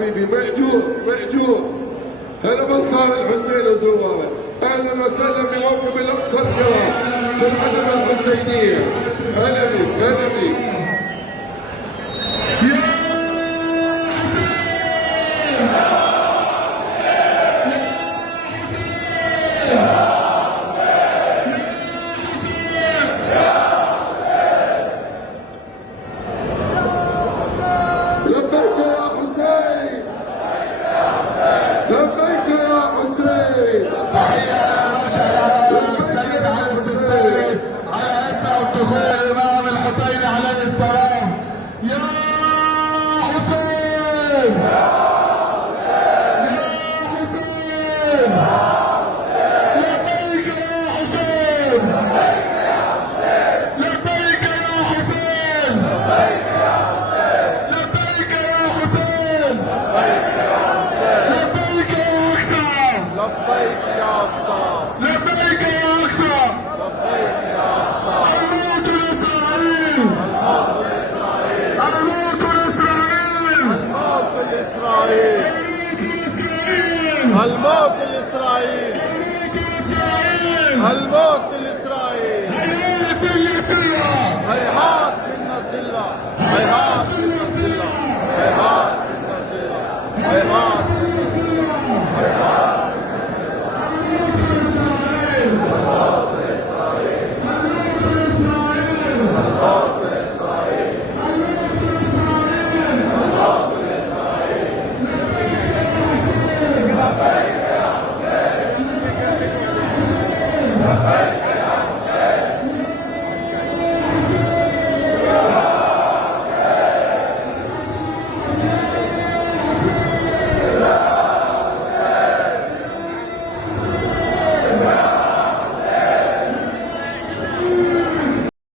حبيبي مأجور مأجور. هلا بنصار الحسين وزواره، اهلا وسهلا بموكب الاقصى الكرام في العتبه الحسينيه. هلا بك هلا بك. لبيك يا حسين لبيك يا حسين. تحية مشهد السيد علي السيستاني على اسم الدخول الإمام الحسين عليه السلام. يا حسين يا حسين لبيك يا حسين لبيك يا حسين لبيك يا حسين لبيك يا أقصى لبيك يا أقصى لبيك يا أقصى لبيك يا أقصى. الموت لإسرائيل الموت لإسرائيل الموت لإسرائيل الموت لإسرائيل الموت لإسرائيل الموت لإسرائيل الموت